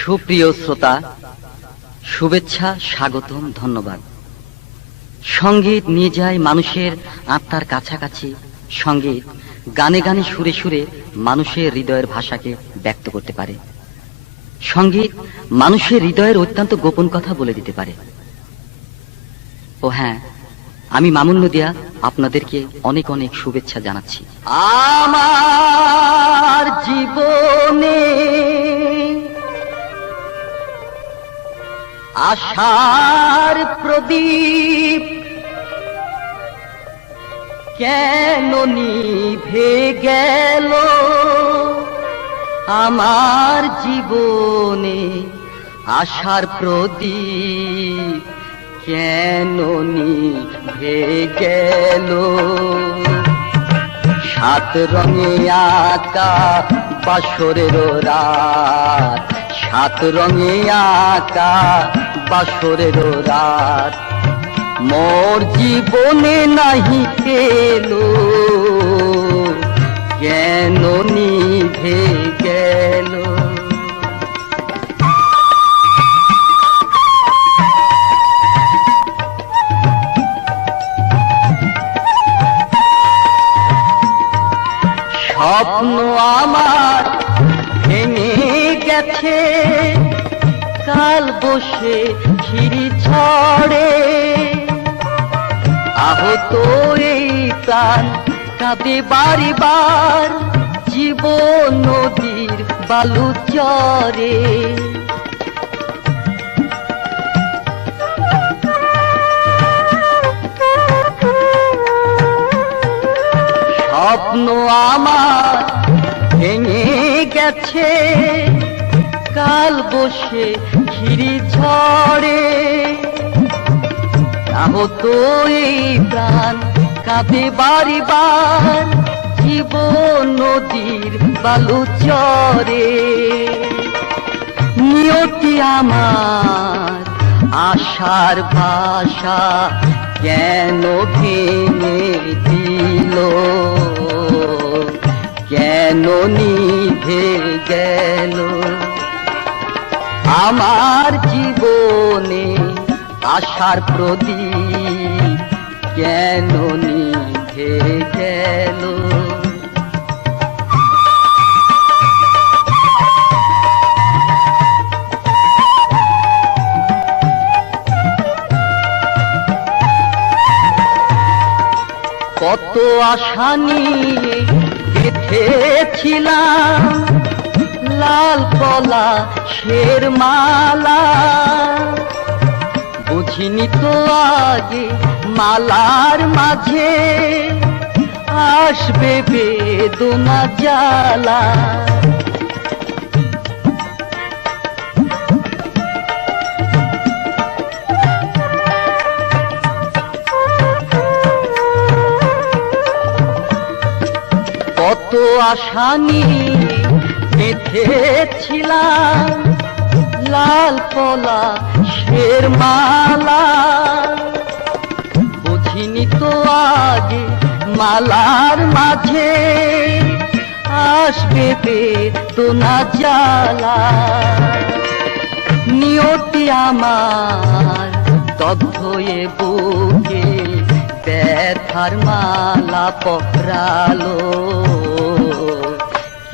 সুপ্রিয় শ্রোতা, শুভেচ্ছা, স্বাগতম, ধন্যবাদ। সঙ্গীত নিয়ে যায় মানুষের আত্মার কাছাকাছি। সঙ্গীত গানে গানে সুরে সুরে মানুষের হৃদয়ের ভাষাকে ব্যক্ত করতে পারে। সঙ্গীত মানুষের হৃদয়ের অত্যন্ত গোপন কথা বলে দিতে পারে। ও হ্যাঁ, আমি মামুন নদিয়া আপনাদেরকে অনেক অনেক শুভেচ্ছা জানাচ্ছি। আমার জীবনে আশার প্রদীপ কেন নিভে গেল? আমার জীবনে আশার প্রদীপ কেন নিভে গেল? সাত রঙে আঁকা বাসরের রাত, সাত রঙে আঁকা বাসরের রাত মোর জীবনে নাহি এলো, কেন নিভে গেল? স্বপ্ন আমার ভেঙে গেছে, কাল বসে ঝিরি ঝড়ে আহত এই প্রাণ কাঁদে বারে বার, জীবন নদীর বালু চরে। স্বপ্ন আমার ভেঙে গেছে, কাল বসে ঝিরি ঝড়ে আহত এই প্রাণ কাঁদে বারে বার, জীবন নদীর বালু চরে। নিয়তি আমার আশার ভাষা কেন ভেঙে দিল, কেন নিভে গেল? আমার জীবনে আশার প্রদীপ কেন নিভে গেল? কত আশা নিয়ে গেঁথেছিলাম লাল কলা শের মালা, বুঝিনি তো আগে মালার মাঝে আসবে বেদনা জ্বালা। কত আশা নিয়ে গেঁথেছিলাম লাল কলা শের মালা, বুঝিনি তো আগে মালার মাঝে আসবে বেদনা জ্বালা। নিয়তি আমার দগ্ধ এ বুকে ব্যথার মালা পরালো,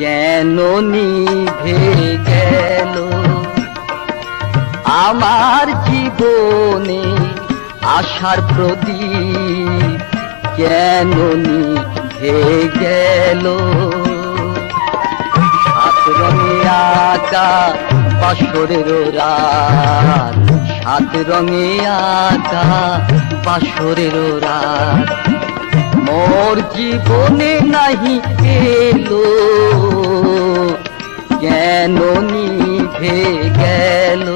কেন নিভে গেল? আমার জীবনে আশার প্রদীপ কেন নিভে গেল? সাত রঙে আঁকা বাসরের রাত, সাত রঙে আঁকা বাসরের রাত মোর জীবনে নাহি এলো, কেন নিভে গেল?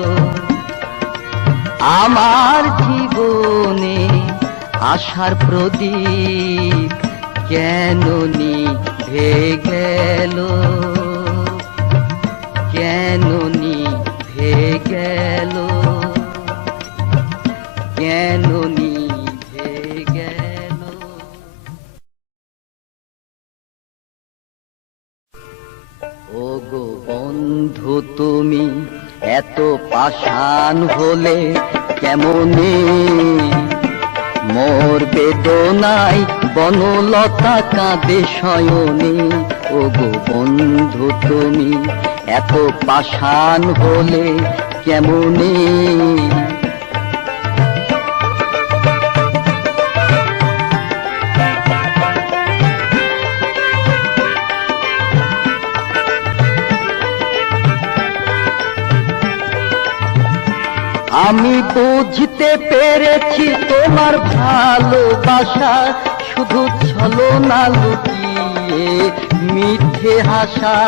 আমার জীবনে আশার প্রদীপ কেন নিভে গেল, কেন নিভে গেল, কেন নিভে গেল? ওগো বন্ধু তুমি এত পাষাণ হলে কেমনে মোর বেদনায় বনলতা কাঁদে শয়নে। ও গো বন্ধু তুমি এত পাষাণ হলে কেমনে। আমি বুঝতে পেরেছি তোমার ভালোবাসা শুধু ছলনা লুকিয়ে মিথ্যে হাসা।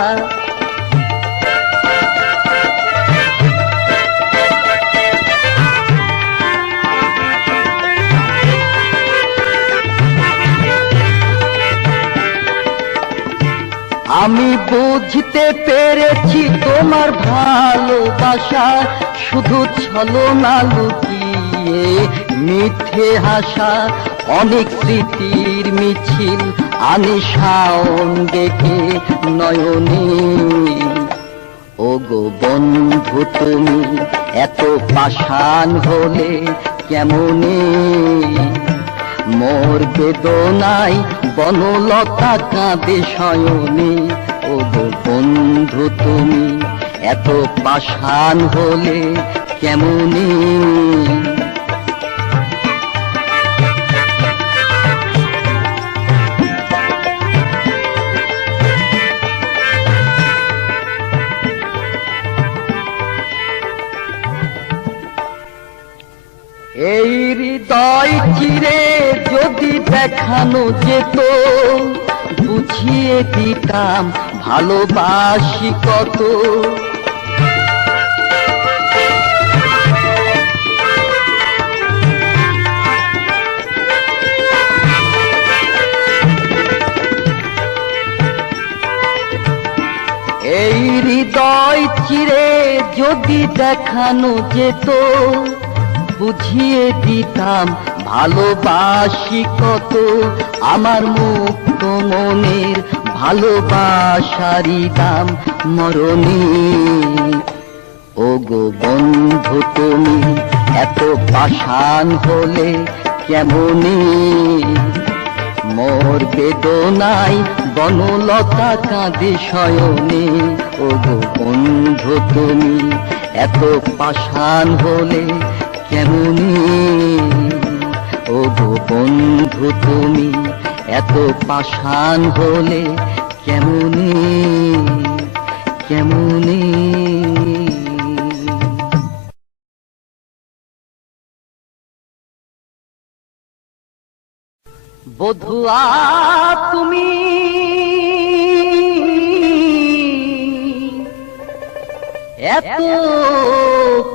আমি বুঝতে পেরেছি তোমার ভালোবাসা শুধু ছলনা লুকিয়ে মিথ্যে হাসা। অনেক স্মৃতির মিছিল আনি শাওন ডেকে নয়নে। ও গো বন্ধু তুমি এত পাষাণ হলে কেমনে মোর বেদনায় বনলতা কাঁদে শয়নে। ও গো বন্ধু তুমি এত পাষাণ হলে কেমনে। এই হৃদয় চিরে যদি দেখানো যেত বুঝিয়ে দিতাম ভালোবাসি কত। এই হৃদয় চিরে যদি দেখানো যেত বুঝিয়ে দিতাম ভালোবাসি কত। আমার মুক্ত মনের ভালোবাসারই দাম মরণে। ও গো বন্ধু তুমি এত পাষাণ হলে কেমনে মোর বেদনায় বনলতা কাঁদে শয়নে। ও গো বন্ধু তুমি এত পাষাণ হলে কেমনে। ও গো বন্ধু তুমি এত পাষাণ হলে কেমনে কেমনে। বধুয়া তুমি এত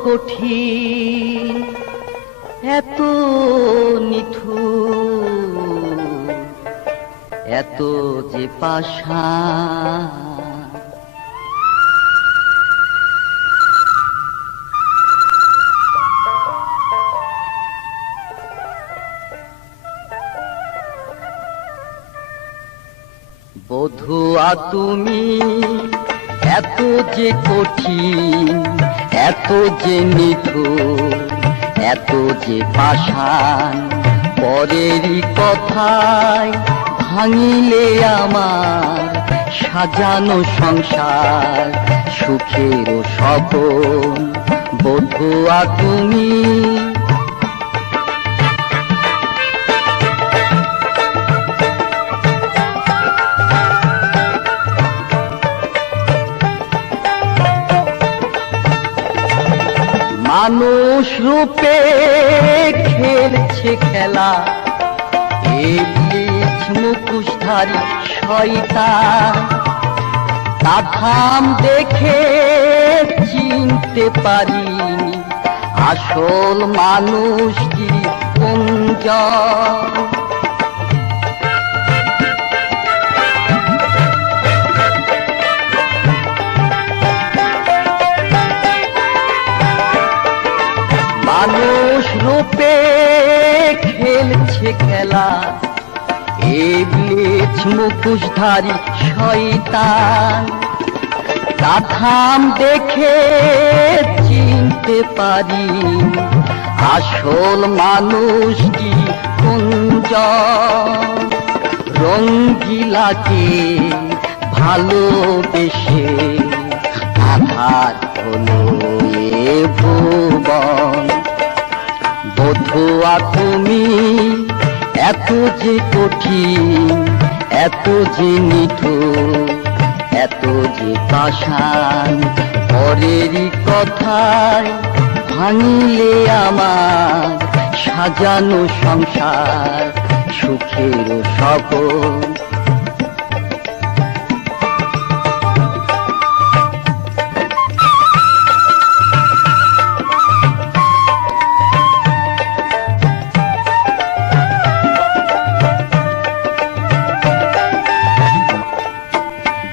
কঠিন এত নিঠুর এত যে পাষাণ। বধুয়া তুমি এত যে কঠিন এত যে নিঠুর এত যে পাষাণ। পরেরই কথায় ভাঙিলে আমার সাজানো সংসার সুখের স্বপন। বধুয়া তুমি মানুষ রূপে খেলছে খেলা ইবলিস মুখোশধারী শয়তান। তাথাম দেখে চিনতে পারিনি আসল মানুষ কি কোনজন। মানুষ রূপে খেলছে খেলা ইবলিস মুখোশধারী শয়তান। কাঠাম দেখে চিনতে পারি আসল মানুষটি কোনজন। রঙ্গিলাকে ভালোবেসে আধার হলো এ ভুবন। বধুয়া তুমি এত যে কঠিন, এত যে নিঠুর, এত যে পাষাণ, পরেরই কথায় ভাঙিলে আমার সাজানো সংসার সুখের সপন।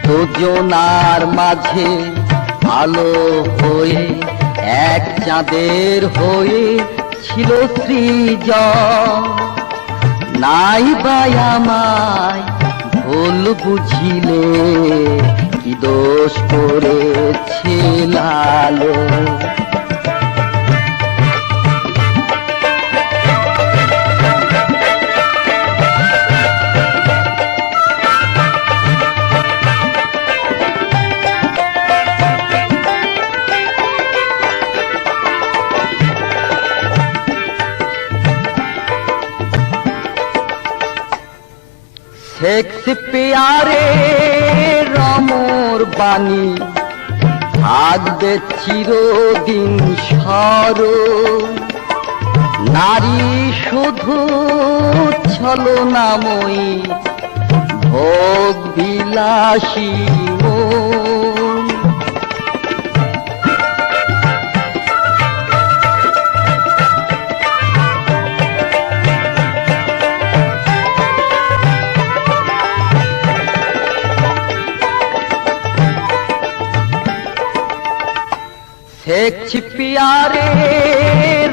দুজনার মাঝে আলো হয়ে এক চাঁদের হয়ে ছিল সৃজন। নাই বাই আমায় ভুল বুঝিলে কি দোষ করেছে লালো। শেক্সপিয়ারে রমর বাণী থাকবে চিরদিন স্মরণ। নারী শুধু ছলনাময়ী ভোগ বিলাসী মন। শেক্সপিয়ারে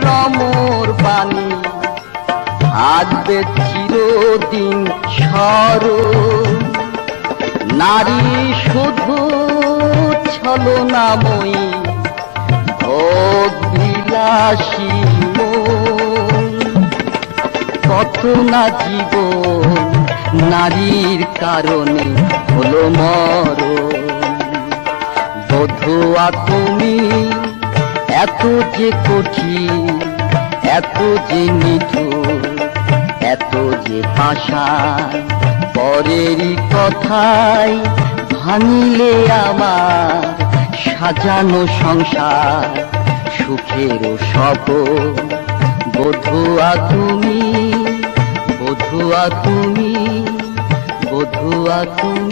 রমর বাণী থাকবে চিরদিন স্মরণ। নারী শুধু ছলনাময়ী ভোগ বিলাসী মন। কত না জীবন নারীর কারণে হলো মরণ। বধুয়া তুমি এত যে কঠিন, এত যে নিঠুর, এত যে পাষাণ, পরেরই কথায় ভাঙিলে আমার সাজানো সংসার সুখের সপন। বধুয়া তুমি, বধুয়া তুমি, বধুয়া তুমি।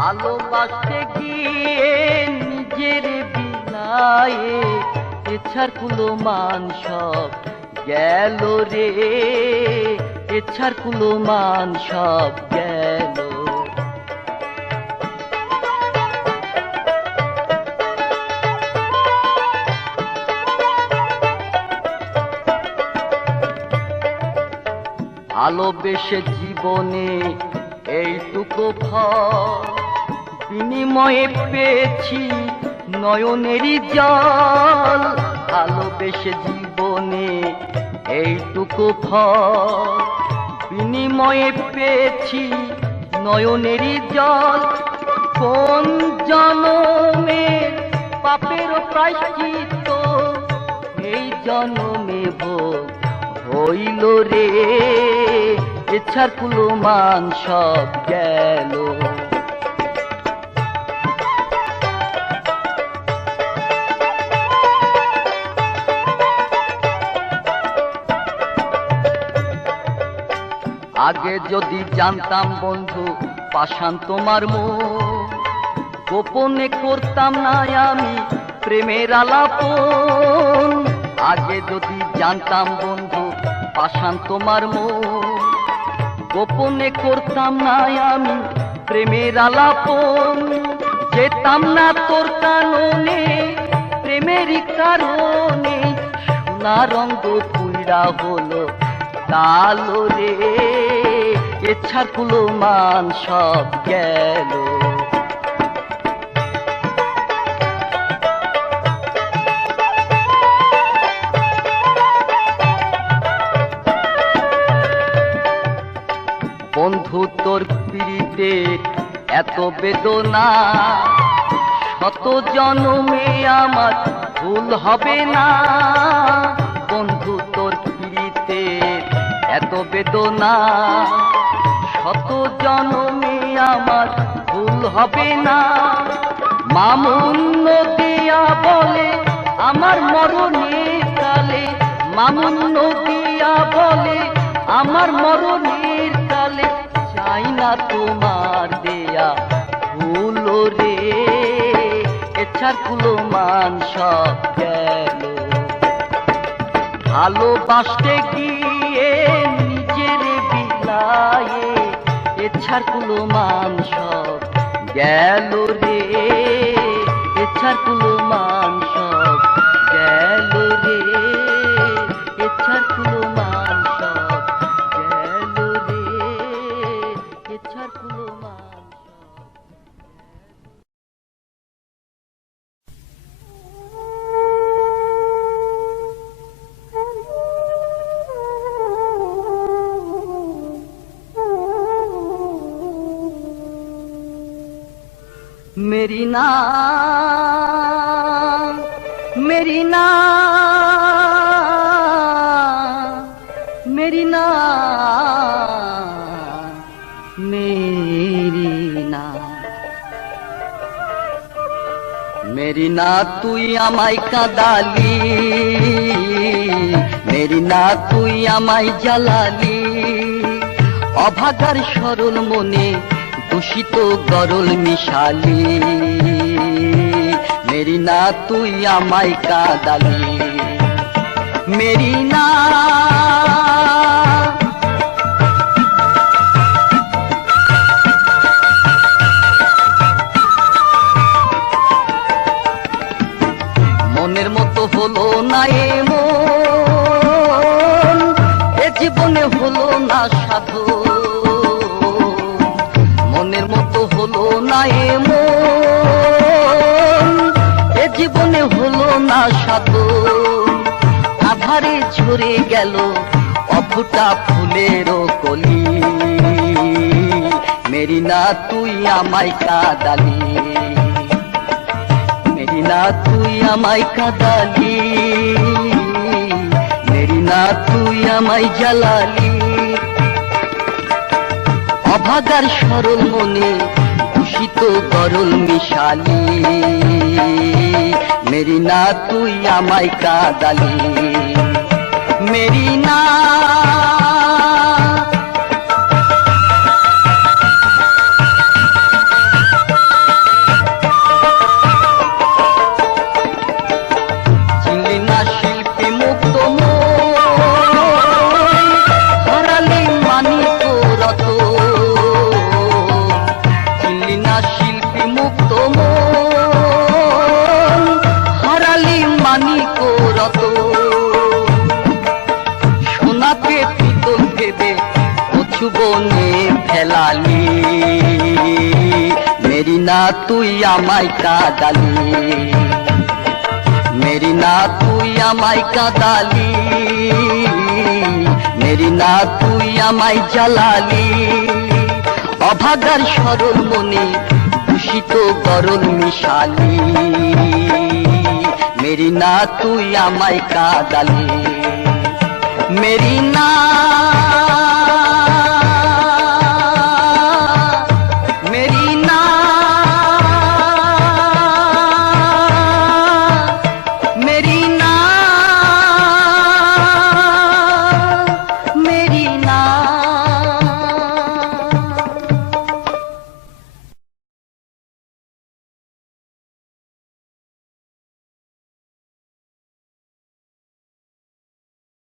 ভালোবাসতে গিয়ে নিজের বিলায়ে এছাড় কুলো মান সব গেল রে, এছাড় কুলো মান সব গেল। ভালোবেসে জীবনে এইটুকু ফল, বিনিময়ে পেয়েছি নয়নেরই জল। ভালোবেসে জীবনে এইটুকু ফল, বিনিময়ে পেয়েছি নয়নেরই জল। কোন জনমে পাপের প্রায়শ্চিত্ত এই জনমে ভোগ হইল রে, এছাড় কুলো মান সব গেল। আগে যদি জানতাম বন্ধু পাষাণ তোমার মন, গোপনে করতাম না আমি প্রেমের আলাপন। আগে যদি জানতাম বন্ধু পাষাণ তোমার মন, গোপনে করতাম না আমি প্রেমের আলাপন, যেতাম না তোর কাননে প্রেমেরই কারণে। সোনা রঙ্গ পুইরা হলো কালো রে, ইচ্ছার কুলো মান সব গেল। বন্ধু তোর পীড়িতের এত বেদনা, শত জন্মে আমার ভুল হবে না। বন্ধু তোর পীড়িতের এত বেদনা, শত জন্মে আমার ভুল হবে না। মামুন নদিয়া বলে আমার মরণের কালে, মামুন নদিয়া বলে আমার মরণের কালে, চাই না তোমার দেয়া ফুলো রে, ইচ্ছার কুলো মান সব গেল। ভালোবাসতে গিয়ে নিজের বিলায়ে, ইচ্ছার কুলো মান সব গেল রে, ইচ্ছার কুলো মান সব গেল রে, ইচ্ছার কুলো মান সব গেল রে, ইচ্ছার কুলো মান সব। मेरी ना मेरी ना मेरी ना मेरी ना मेरी ना তুই আমায় কাঁদালি, মেরি না তুই আমায় জ্বালালি। অভাগার সরল মনে দূষিত গরল মিশালি, মেরি না তুই আমায় কাঁদালি। মেরি না মনের মতো হলো না এমন, এ জীবনে হলো না সাধু। মনের মতো হলো না এমন, এ জীবনে হলো না সাধু। আধারে ঝরে গেল অফুটা ফুলেরও কলি, মেরি না তুই আমায় কাঁদালি, মেরি না তুই আমায় কাঁদালি, মেরি না তুই আমায় জ্বালালি। অভাগার সরল মনে দূষিত গরল মিশালি, মেরি না তুই আমায় কাঁদালি। মেরি না বনে ফেলালি, মেরি না তুই আমায় কাঁদালি, মেরি না তুই আমায় কাঁদালি, মেরি না তুই আমায় জ্বালালি। অভাগার সরল মনে দূষিত গরল মিশালি, মেরি না তুই আমায় কাঁদালি। মেরি না